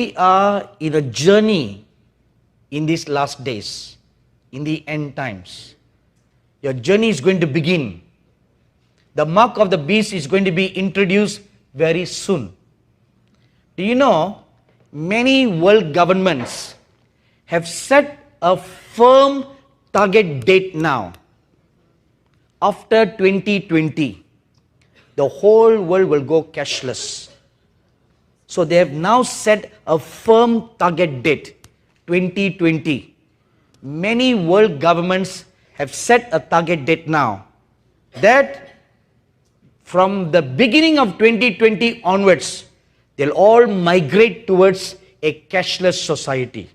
We are in a journey in these last days, in the end times. Your journey is going to begin. The mark of the beast is going to be introduced very soon. Do you know, many world governments have set a firm target date now. After 2020, the whole world will go cashless. So they have now set a firm target date, 2020. Many world governments have set a target date now that from the beginning of 2020 onwards, they'll all migrate towards a cashless society.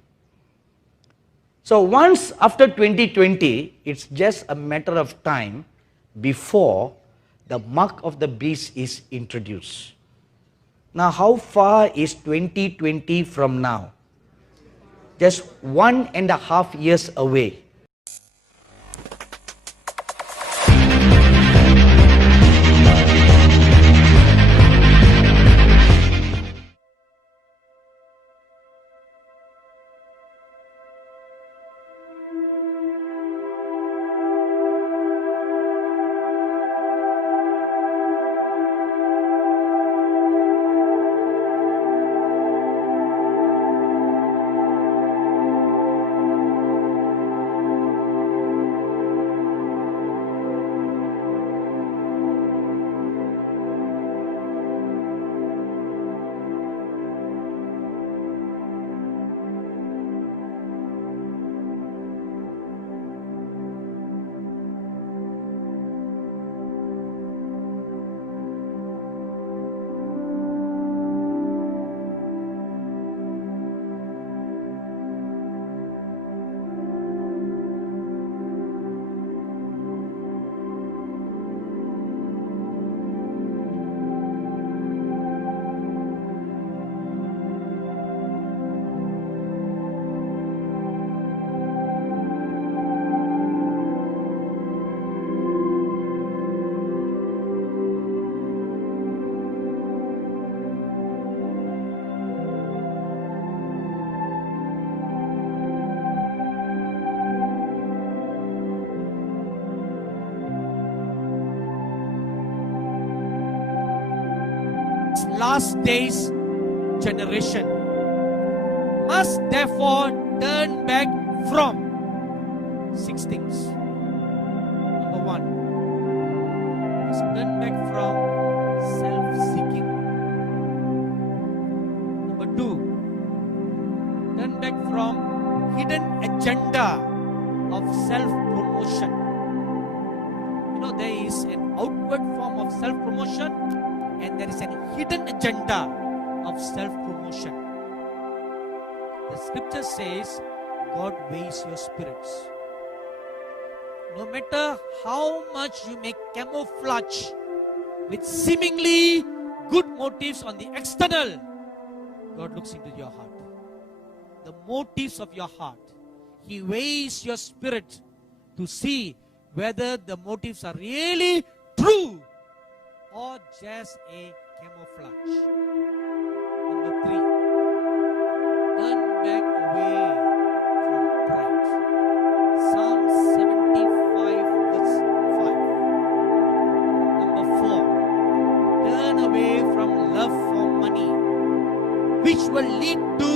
So once after 2020, it's just a matter of time before the mark of the beast is introduced. Now, how far is 2020 from now? Just 1.5 years away. Last days generation must therefore turn back from 6 things. Number 1, must turn back from self-seeking. Number 2, turn back from hidden agenda of self-promotion. You know, there is an outward form of self-promotion and there is a hidden agenda of self-promotion. The scripture says, God weighs your spirits. No matter how much you may camouflage with seemingly good motives on the external, God looks into your heart. The motives of your heart. He weighs your spirit to see whether the motives are really true or just a camouflage. Number 3, turn back away from pride. Psalm 75 verse 5. Number 4, turn away from love for money, which will lead to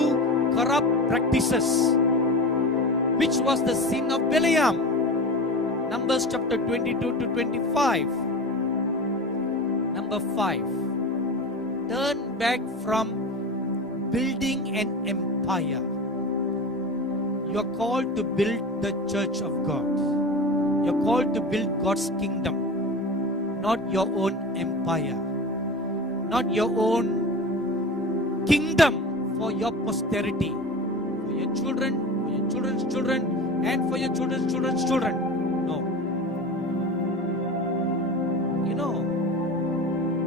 corrupt practices, which was the sin of Balaam. Numbers chapter 22 to 25. Number 5, turn back from building an empire. You are called to build the church of God. You are called to build God's kingdom, not your own empire, not your own kingdom for your posterity, for your children, for your children's children, and for your children's children's children. No. You know,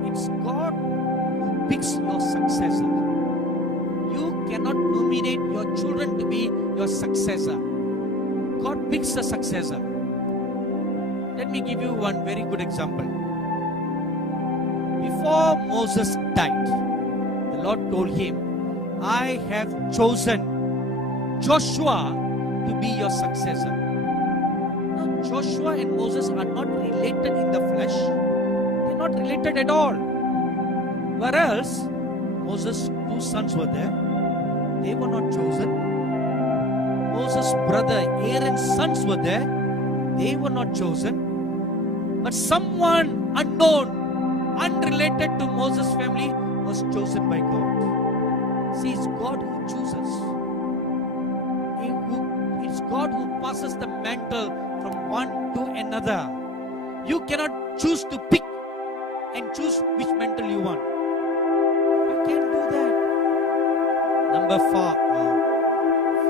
it's God who picks your successor. You cannot nominate your children to be your successor. God picks the successor. Let me give you one very good example. Before Moses died, the Lord told him, I have chosen Joshua to be your successor. Now, Joshua and Moses are not related in the flesh. They're not related at all. Whereas Moses' two sons were there. They were not chosen. Moses' brother Aaron's sons were there. They were not chosen. But someone unknown, unrelated to Moses' family was chosen by God. See, it's God who chooses. It's God who passes the mantle from one to another. You cannot choose to pick and choose which mantle you want. You can't do that. Number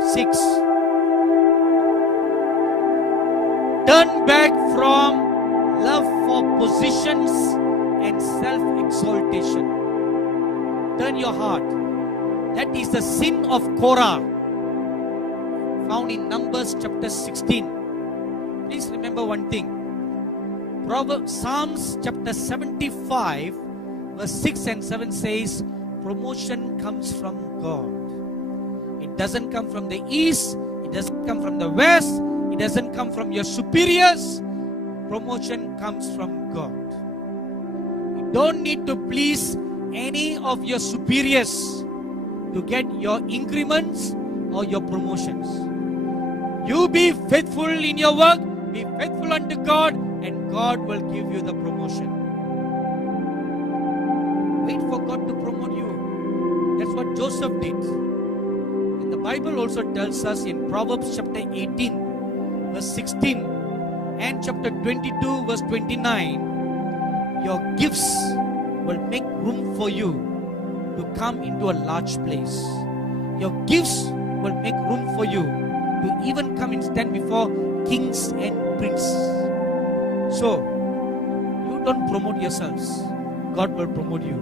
6. Turn back from love for positions and self-exaltation. Turn your heart. That is the sin of Korah, found in Numbers chapter 16. Please remember one thing. Psalms chapter 75 verse 6 and 7 says, promotion comes from God. It doesn't come from the east. It doesn't come from the west. It doesn't come from your superiors. Promotion comes from God. You don't need to please any of your superiors to get your increments or your promotions. You be faithful in your work, be faithful unto God, and God will give you the promotion. Wait for God to promote you. That's what Joseph did. And the Bible also tells us in Proverbs chapter 18 verse 16 and chapter 22 verse 29, your gifts will make room for you to come into a large place. Your gifts will make room for you to even come and stand before kings and princes. So, you don't promote yourselves. God will promote you.